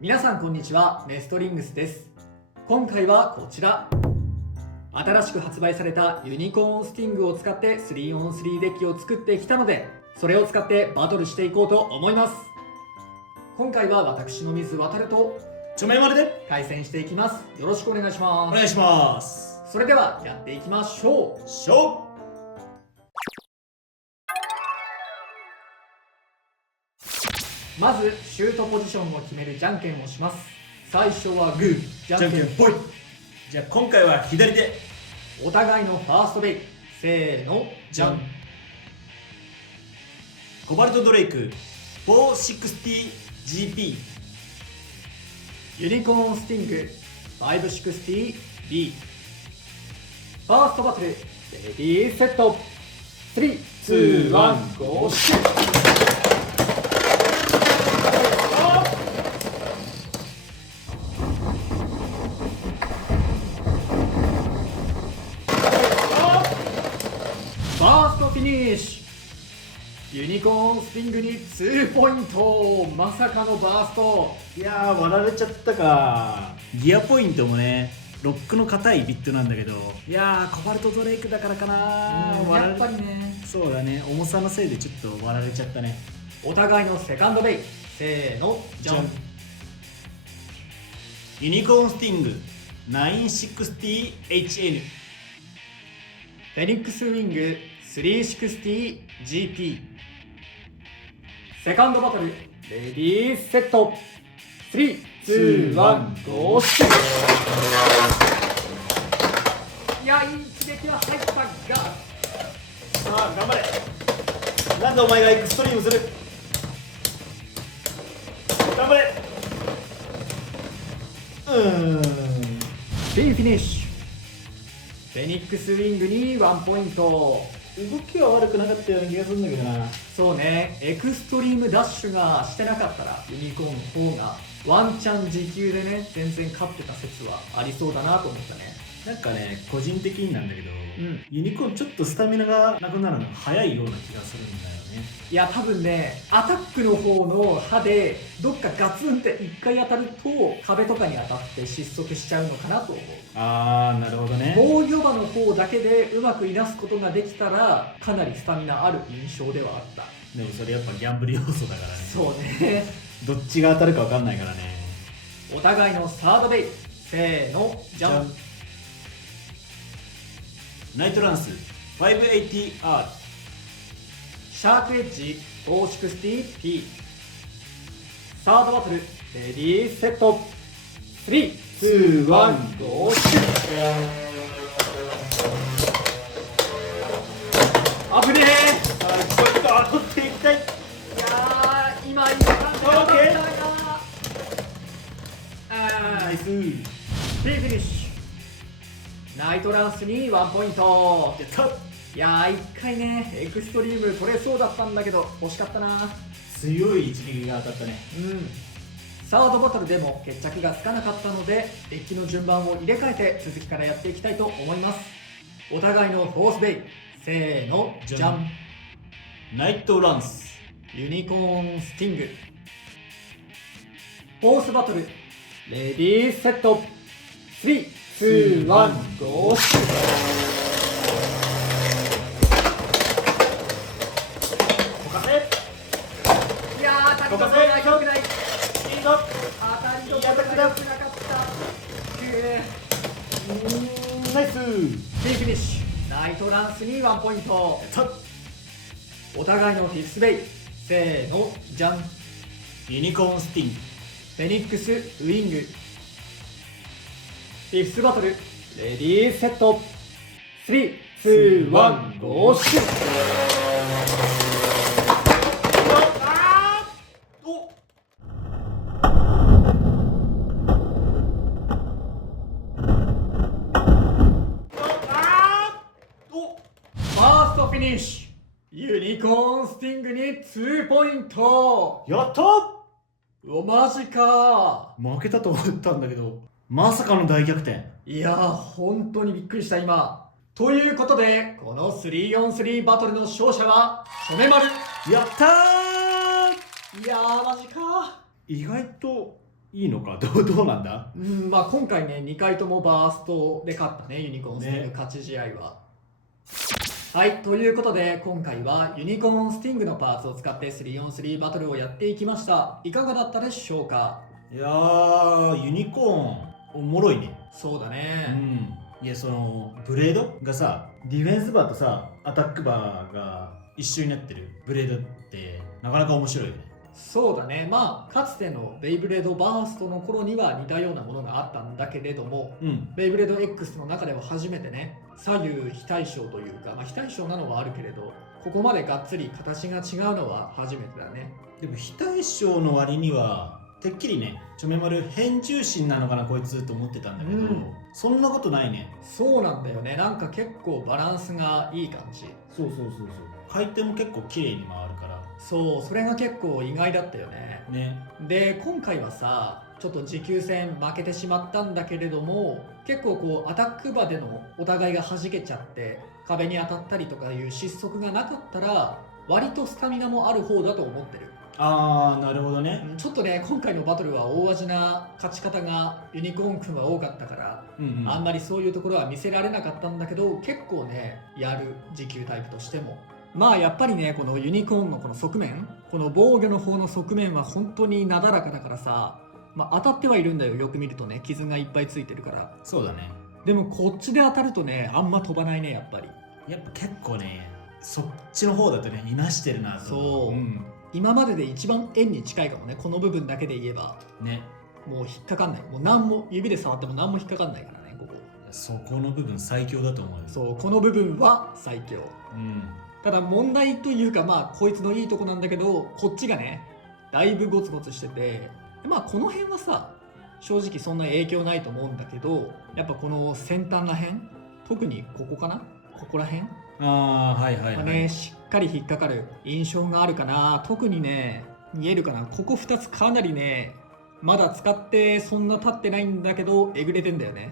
皆さんこんにちは、メストリングスです。今回はこちら、新しく発売されたユニコーンスティングを使って 3on3 デッキを作ってきたので、それを使ってバトルしていこうと思います。今回は私の水渡るとちょめまるで対戦していきます。よろしくお願いします。お願いします。それではやっていきましょう。しょまずシュートポジションを決めるじゃんけんをします。最初はグー、じゃんけんぽい。じゃあ今回は左手。お互いのファーストベイ、せーの、じゃん。コバルトドレイク 460GP。 ユニコーンスティング 560B。 ファーストバトル、レディーセット、3、2、1、ゴーシュー。ファーストフィニッシュ。ユニコーンスティングに2ポイント。まさかのバースト。いやー割られちゃったか。ギアポイントもねロックの硬いビットなんだけど、いやーコバルトドレイクだからかな。やっぱりね。そうだね、重さのせいでちょっと割られちゃったね。お互いのセカンドベイ、せーの、じゃん。ユニコーンスティング 960HN。 フェニックスウィング 360GP。 セカンドバトル、レディーセット、3、2、1、ゴーシュー。いや、いい一撃は入ったが、さあ頑張れ。なんでお前がエクストリームする。頑張れ。フィニッシュ。フェニックスウィングに1ポイント。動きは悪くなかったような気がするんだけどな。そうね、エクストリームダッシュがしてなかったらユニコーンの方がワンチャン持久でね全然勝ってた説はありそうだなと思ったね。なんかね個人的になんだけど、うんユニコーンちょっとスタミナがなくなるのが早いような気がするんだよね。いや多分ね、アタックの方の刃でどっかガツンって1回当たると壁とかに当たって失速しちゃうのかなと思う。あーなるほどね。防御場の方だけでうまくいなすことができたらかなりスタミナある印象ではあった。でもそれやっぱギャンブル要素だからね。そうね。どっちが当たるか分かんないからね。お互いのサードベイ、せーの、じゃん。ナイトランス 580R。 シャークエッジ 460P。 サードバトル、レディーセット、3、2、1、ゴーシュー。あぶねえ。ちょっと当たっていきたい。いやー、今感じが当たったが、ナイス。フィニッシュ。ナイトランスに1ポイント。やった。いやー、1回ねエクストリーム取れそうだったんだけど惜しかったな。強い一撃が当たったね。サードバトルでも決着がつかなかったのでデッキの順番を入れ替えて続きからやっていきたいと思います。お互いのフォースベイ、せーの、じゃん。ナイトランスユニコーンスティング。フォースバトル、レディーセット、3、2、1、ゴーシュー。いやー、谷川さんが良くない。いいぞ。当たりどころが良くなかった。ナイス。フィニッシュ。ナイトランスに1ポイント。お互いのフィフスベイ、せーの、じゃん。ユニコーンスティングフェニックスウィング。フィフスバトル、レディーセット、3、2、1、ゴーシュー。ファーストフィニッシュ。ユニコーンスティングに2ポイント。やった。おマジか。負けたと思ったんだけどまさかの大逆転。いやー、本当にびっくりした今。ということでこの 3on3 バトルの勝者はしょめまる。やったー。いやーマジか。意外といいのかどうなんだ。まあ今回ね2回ともバーストで勝ったねユニコーンスティング勝ち試合は、はい、ということで今回はユニコーンスティングのパーツを使って 3on3 バトルをやっていきました。いかがだったでしょうか。いやー、ユニコーンおもろいね。そうだね、いや、そのブレードがさ、ディフェンスバーとさアタックバーが一緒になってるブレードってなかなか面白いよね。そうだね。まあかつてのベイブレードバーストの頃には似たようなものがあったんだけれども、ベイブレード X の中では初めてね左右非対称というか、非対称なのはあるけれどここまでがっつり形が違うのは初めてだね。でも非対称の割にはてっきりね、ちょめまる変重心なのかなこいつと思ってたんだけど、そんなことないね。そうなんだよね。なんか結構バランスがいい感じ。そう回転も結構綺麗に回るから。そう、それが結構意外だったよね。で今回はさちょっと持久戦負けてしまったんだけれども、結構こうアタック場でのお互いが弾けちゃって壁に当たったりとかいう失速がなかったら割とスタミナもある方だと思ってる。あー、なるほどね。ちょっとね今回のバトルは大味な勝ち方がユニコーン君は多かったから、あんまりそういうところは見せられなかったんだけど、結構ねやる持久タイプとしてもまあやっぱりねこのユニコーンのこの側面、この防御の方の側面は本当になだらかだからさ、当たってはいるんだよ。よく見るとね傷がいっぱいついてるから。そうだね。でもこっちで当たるとねあんま飛ばないねやっぱり。やっぱ結構ねそっちの方だとねいなしてるなと。そう、今までで一番円に近いかもね。この部分だけで言えばね、もう引っかかんない。もう何も指で触っても何も引っかかんないからねここ。そこの部分最強だと思うよ。そうこの部分は最強。ただ問題というかこいつのいいとこなんだけど、こっちがねだいぶゴツゴツしてて、この辺はさ正直そんな影響ないと思うんだけど、やっぱこの先端らへん、特にここかな、ここらへんねしっかり引っかかる印象があるかな。特にね見えるかな、ここ2つかなりねまだ使ってそんな経ってないんだけどえぐれてんだよね。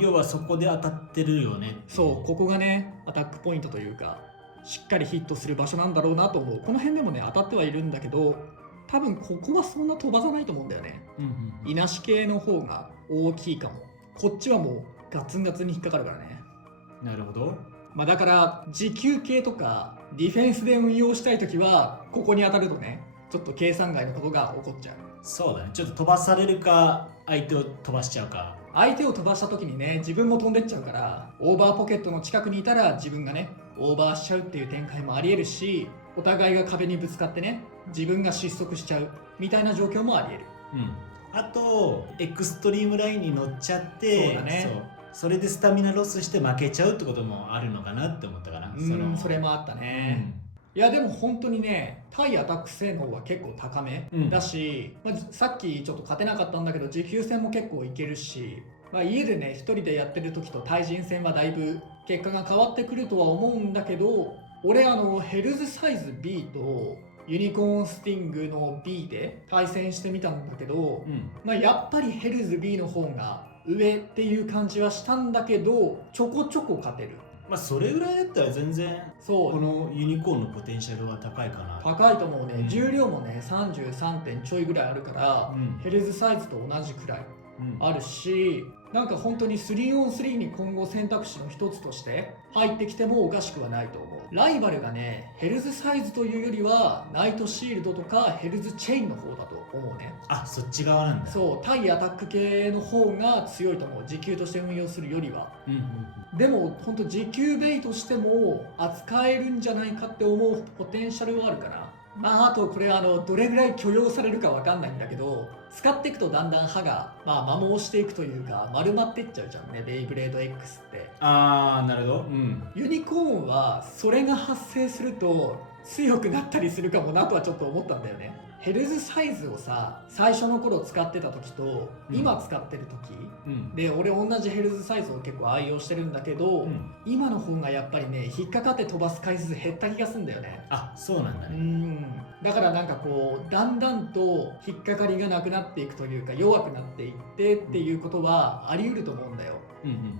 要はそこで当たってるよね。そう、ここがねアタックポイントというかしっかりヒットする場所なんだろうなと思う。この辺でもね当たってはいるんだけど、多分ここはそんな飛ばさないと思うんだよね。いなし系の方が大きいかも。こっちはもうガツンガツンに引っかかるからね。なるほど。だから持久系とかディフェンスで運用したい時はここに当たるとねちょっと計算外のことが起こっちゃう。そうだね、ちょっと飛ばされるか相手を飛ばしちゃうか。相手を飛ばした時にね自分も飛んでっちゃうから、オーバーポケットの近くにいたら自分がねオーバーしちゃうっていう展開もありえるし、お互いが壁にぶつかってね自分が失速しちゃうみたいな状況もありえる。あとエクストリームラインに乗っちゃって、そうだね、それでスタミナロスして負けちゃうってこともあるのかなって思ったかな。それもあったね。いやでも本当にね対アタック性能は結構高め、だし、さっきちょっと勝てなかったんだけど持久戦も結構いけるし、家でね一人でやってる時と対人戦はだいぶ結果が変わってくるとは思うんだけど、俺ヘルズサイズ B とユニコーンスティングの B で対戦してみたんだけど、やっぱりヘルズ B の方が上っていう感じはしたんだけど、ちょこちょこ勝てる。それぐらいだったら全然そうこのユニコーンのポテンシャルは高いかな。高いと思うね。重量もね 33. 点ちょいぐらいあるから、ヘルズサイズと同じくらいあるし、なんか本当に 3on3 に今後選択肢の一つとして入ってきてもおかしくはないと思う。ライバルがねヘルズサイズというよりはナイトシールドとかヘルズチェインの方だと思うね。そっち側なんだ。そう、対アタック系の方が強いと思う、持久として運用するよりは。でも本当持久ベイとしても扱えるんじゃないかって思うポテンシャルはあるかな。あとこれどれぐらい許容されるかわかんないんだけど、使っていくとだんだん刃が摩耗していくというか丸まっていっちゃうじゃんね、ベイブレード X って。なるほど。ユニコーンはそれが発生すると強くなったりするかもなとはちょっと思ったんだよね。ヘルズサイズをさ最初の頃使ってた時と今使ってる時、で俺同じヘルズサイズを結構愛用してるんだけど、今の方がやっぱりね引っかかって飛ばす回数減った気がするんだよね。そうなんだね。だからなんかこうだんだんと引っかかりがなくなっていくというか弱くなっていってっていうことはあり得ると思うんだよ。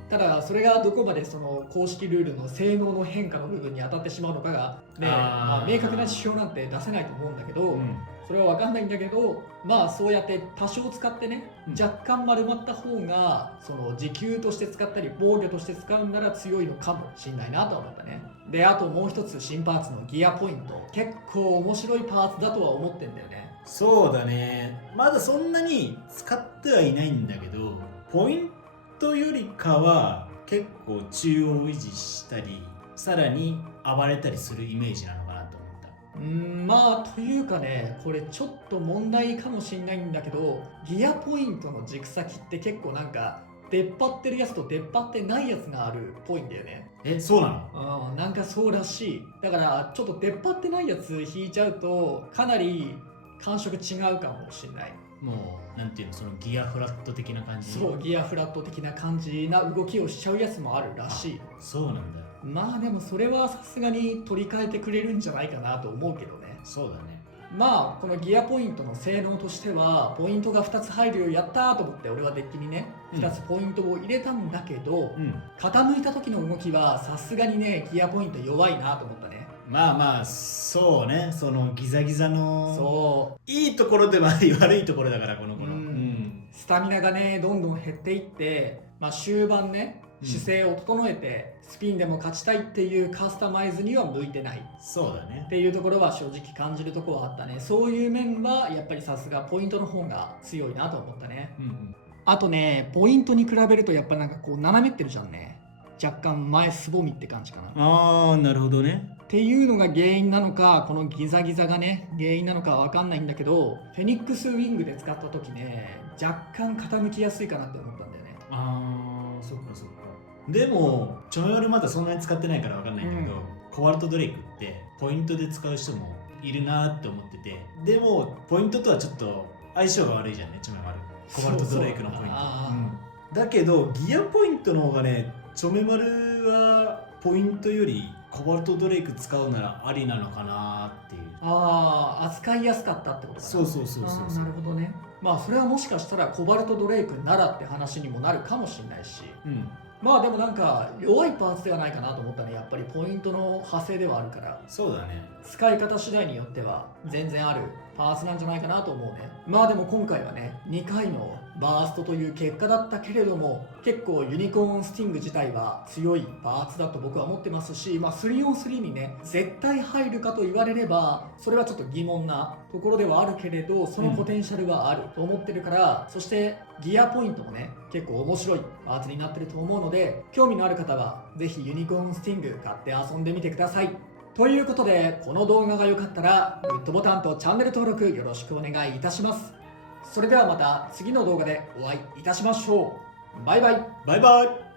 ただそれがどこまでその公式ルールの性能の変化の部分に当たってしまうのかがね、明確な指標なんて出せないと思うんだけど、それは分かんないんだけど、まあそうやって多少使ってね、うん若干丸まった方がその時給として使ったり防御として使うんなら強いのかもしんないなとは思ったね。であともう一つ新パーツのギアポイント、結構面白いパーツだとは思ってんだよね。そうだね。まだそんなに使ってはいないんだけど、ポイントよりかは結構中央維持したり、さらに暴れたりするイメージなのかなと思った。まあというかね、これちょっと問題かもしれないんだけど、ギアポイントの軸先って結構なんか出っ張ってるやつと出っ張ってないやつがあるっぽいんだよね。そうなの？なんかそうらしい。だからちょっと出っ張ってないやつ引いちゃうとかなり感触違うかもしれない。もうなんていうの、そのギアフラット的な感じ。そう、ギアフラット的な感じな動きをしちゃうやつもあるらしい。そうなんだ。まあでもそれはさすがに取り替えてくれるんじゃないかなと思うけどね。そうだね。まあこのギアポイントの性能としてはポイントが2つ入るようやったーと思って俺はデッキにね2つポイントを入れたんだけど、傾いた時の動きはさすがにねギアポイント弱いなと思ったね。まあまあそうね、そのギザギザのそういいところでもあり悪いところだからこの子の。スタミナがねどんどん減っていって、終盤ね姿勢を整えてスピンでも勝ちたいっていうカスタマイズには向いてないそうだねっていうところは正直感じるところはあったね。そういう面はやっぱりさすがポイントの方が強いなと思ったね。あとねポイントに比べるとやっぱなんかこう斜めってるじゃんね。若干前すぼみって感じかな。なるほどね。っていうのが原因なのか、このギザギザがね原因なのかわかんないんだけど、フェニックスウィングで使った時ね若干傾きやすいかなって思ったんだよね。そっかそっか。でもちょめまるまだそんなに使ってないからわかんないんだけど、コバルトドレイクってポイントで使う人もいるなって思ってて、でもポイントとはちょっと相性が悪いじゃんね、ちょめまる。コバルトドレイクのポイント。だけどギアポイントの方がね、ちょめまるはポイントよりコバルトドレイク使うならありなのかなっていう。扱いやすかったってことかな。そうなるほどね。まあそれはもしかしたらコバルトドレイクならって話にもなるかもしれないし、まあでもなんか弱いパーツではないかなと思ったね。やっぱりポイントの派生ではあるから、そうだね。使い方次第によっては全然あるパーツなんじゃないかなと思うね。まあでも今回はね2回のバーストという結果だったけれども、結構ユニコーンスティング自体は強いパーツだと僕は思ってますし、3on3 にね絶対入るかと言われればそれはちょっと疑問なところではあるけれど、そのポテンシャルはあると思ってるから、そしてギアポイントもね結構面白いパーツになってると思うので、興味のある方はぜひユニコーンスティング買って遊んでみてください。ということでこの動画が良かったらグッドボタンとチャンネル登録よろしくお願いいたします。それではまた次の動画でお会いいたしましょう。バイバイ。バイバイ。